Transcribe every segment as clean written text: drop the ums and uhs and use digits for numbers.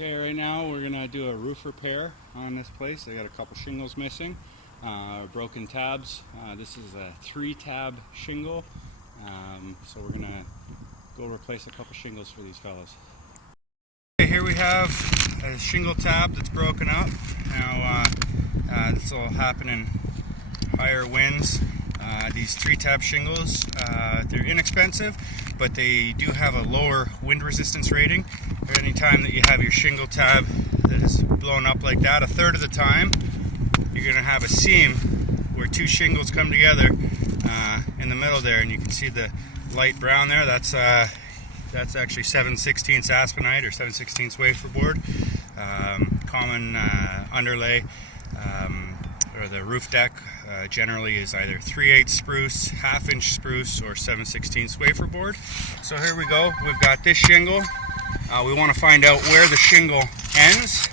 Okay, right now we're gonna do a roof repair on this place. They got a couple shingles missing, broken tabs. This is a 3-tab shingle, so we're gonna go replace a couple shingles for these fellas. Okay, here we have a shingle tab that's broken up. Now this will happen in higher winds. These 3-tab shingles, they're inexpensive, but they do have a lower wind resistance rating. Any time that you have your shingle tab that is blown up like that, a third of the time you're going to have a seam where two shingles come together in the middle there, and you can see the light brown there. That's actually 7/16 Aspenite or 7/16 wafer board. Common underlay or the roof deck generally is either 3/8 spruce, 1/2 inch spruce, or 7/16 wafer board. So here we go. We've got this shingle. We want to find out where the shingle ends.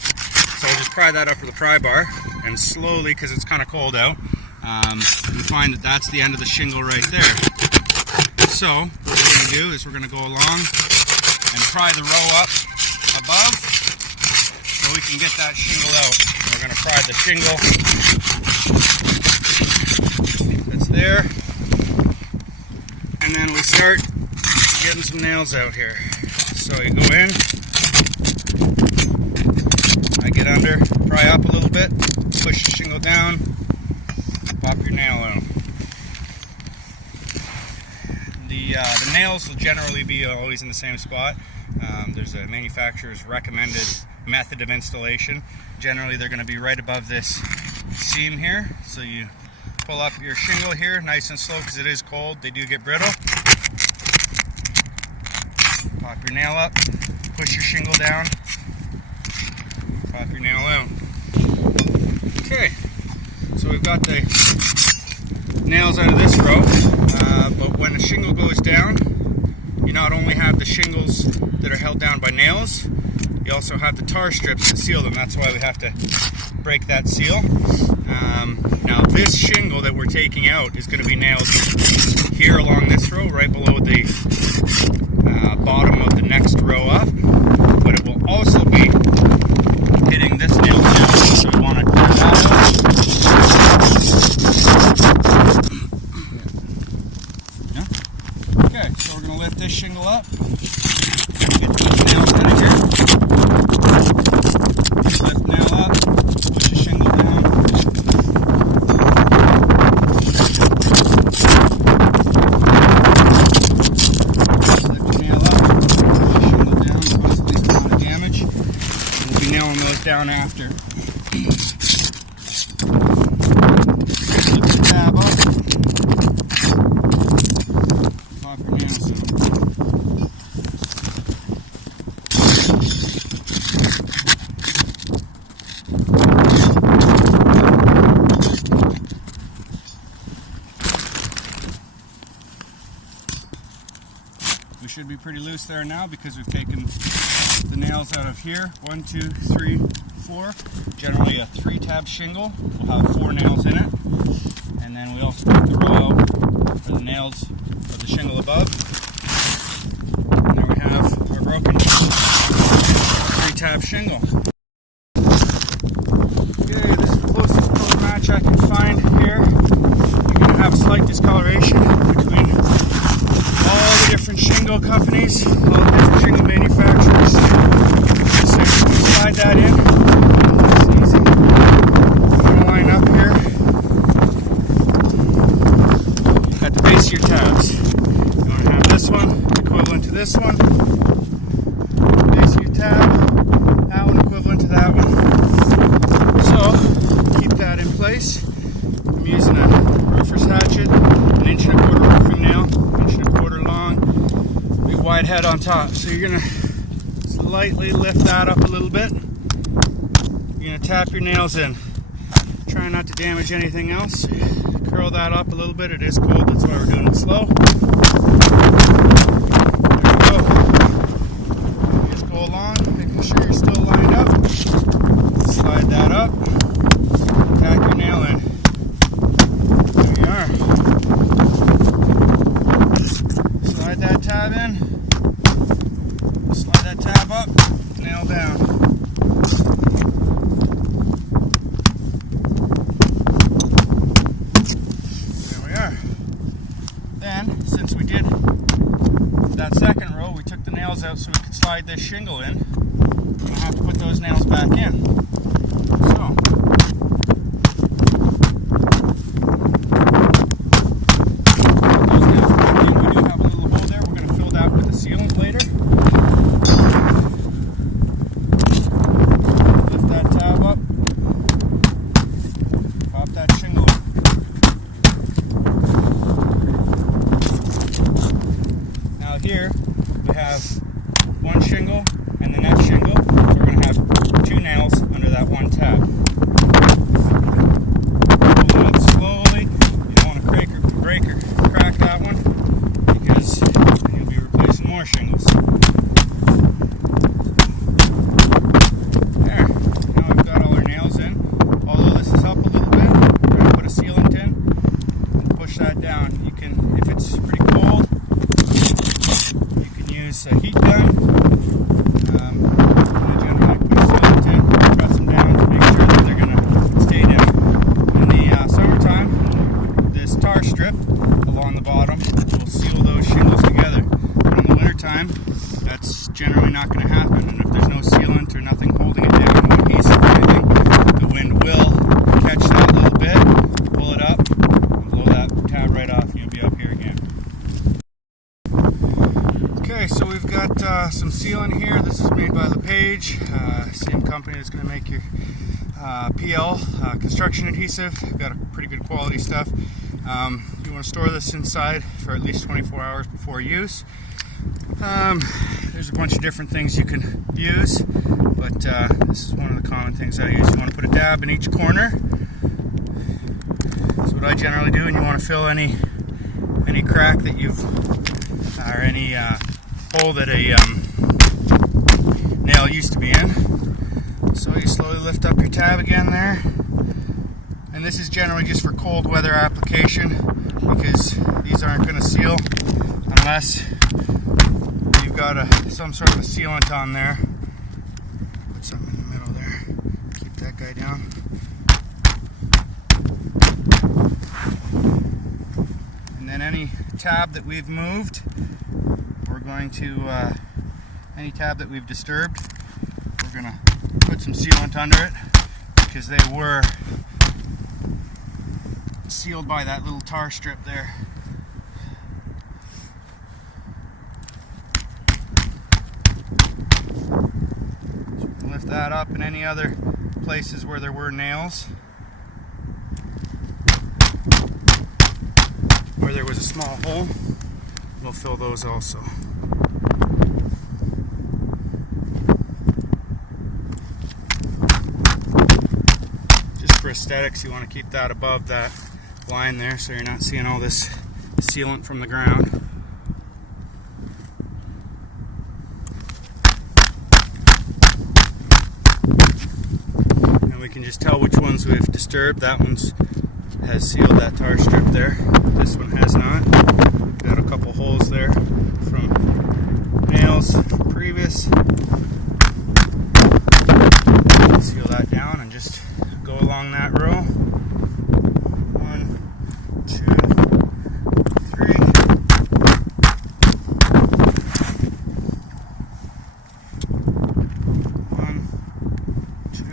So we'll just pry that up with a pry bar, and slowly, because it's kind of cold out, you find that that's the end of the shingle right there. So what we're going to do is we're going to go along and pry the row up above so we can get that shingle out. And we're going to pry the shingle that's there, and then we start getting some nails out here. So you go in, I get under, pry up a little bit, push the shingle down, pop your nail out. The nails will generally be always in the same spot. There's a manufacturer's recommended method of installation. Generally they're going to be right above this seam here. So you pull up your shingle here nice and slow, because it is cold, they do get brittle. Pop your nail up, push your shingle down, pop your nail out. Okay, so we've got the nails out of this row, but when the shingle goes down, you not only have the shingles that are held down by nails, you also have the tar strips that seal them. That's why we have to break that seal. Now this shingle that we're taking out is going to be nailed here along this row, right below the bottom of the next row up, but it will also be hitting this nail too, so we want to clear that out. Yeah? Okay, so we're going to lift this shingle up, get these nails out of here, lift nail up, push the shingle down. Down after. Lift the tab up. Pop your nails out. We should be pretty loose there now, because we've taken the nails out of here. 1, 2, 3, 4. Generally a 3-tab shingle will have 4 nails in it. And then we also take the row out for the nails of the shingle above. And there we have our broken 3-tab shingle. Okay, this is the closest color match I can find here. You're going to have a slight discoloration between all the different shingle companies, all the different shingle manufacturers. So you can slide that in. It's easy. I'm going to line up here at the base of your tabs. You want to have this one equivalent to this one. Base of your tab, that one equivalent to that one. So keep that in place. I'm using a roofer's hatchet, 1 1/4 inch roofing nail, 1 1/4 inch long, big wide head on top. So you're going to slightly lift that up a little bit. You're going to tap your nails in. Try not to damage anything else. Curl that up a little bit. It is cold, that's why we're doing it slow. There we go. Just go along, making sure you're still lined up. Slide that up. Tap your nail in. There we are. Slide that tab in. Slide that tab up. Nail down. slide this shingle in, I'm going to have to put those nails back in. So, those nails back in. We do have a little hole there. We're going to fill that with the sealant later. Lift that tab up. Pop that shingle in. Now here we have one shingle and the next shingle, so we're going to have two nails under that one tab. Pull it up slowly. You don't want to crack that one, because you'll be replacing more shingles. There. Now we've got all our nails in. Although this is up a little bit, we're going to put a sealant in and push that down. You can, if it's pretty cold, you can use a heat gun. I generally put a sealant in, press them down to make sure that they're going to stay down. In the summertime, this tar strip along the bottom will seal those shingles together. But in the wintertime, that's generally not going to happen. And if there's no sealant or nothing holding it down, no adhesive or anything, the wind will catch that little bit, pull it up, and blow that tab right off, and you'll be up here again. Okay, so we've got some sealant here. This is made by LePage, same company that's going to make your PL construction adhesive. Got a pretty good quality stuff. You want to store this inside for at least 24 hours before use. There's a bunch of different things you can use, but this is one of the common things I use. You want to put a dab in each corner. That's what I generally do, and you want to fill any crack that you've, or any hole that a nail used to be in. So you slowly lift up your tab again there. And this is generally just for cold weather application, because these aren't going to seal unless you've got some sort of a sealant on there. Put something in the middle there. Keep that guy down. And then any tab that we've moved, we're going to, any tab that we've disturbed, we're going to put some sealant under it, because they were sealed by that little tar strip there. So we can lift that up, and any other places where there were nails, where there was a small hole, we'll fill those also. Just for aesthetics, you want to keep that above that line there, so you're not seeing all this sealant from the ground. And we can just tell which ones we've disturbed. That one's has sealed that tar strip there. This one has not. We've got a couple holes there from nails previous. Seal that down and just go along that row. 1, 2, 3. 1, 2,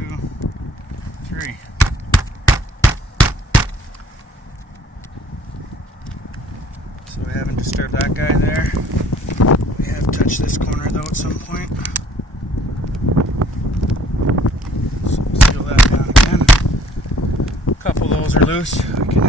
3. So we haven't disturbed that guy there. We have touched this corner though at some point. So seal that down again. A couple of those are loose. We can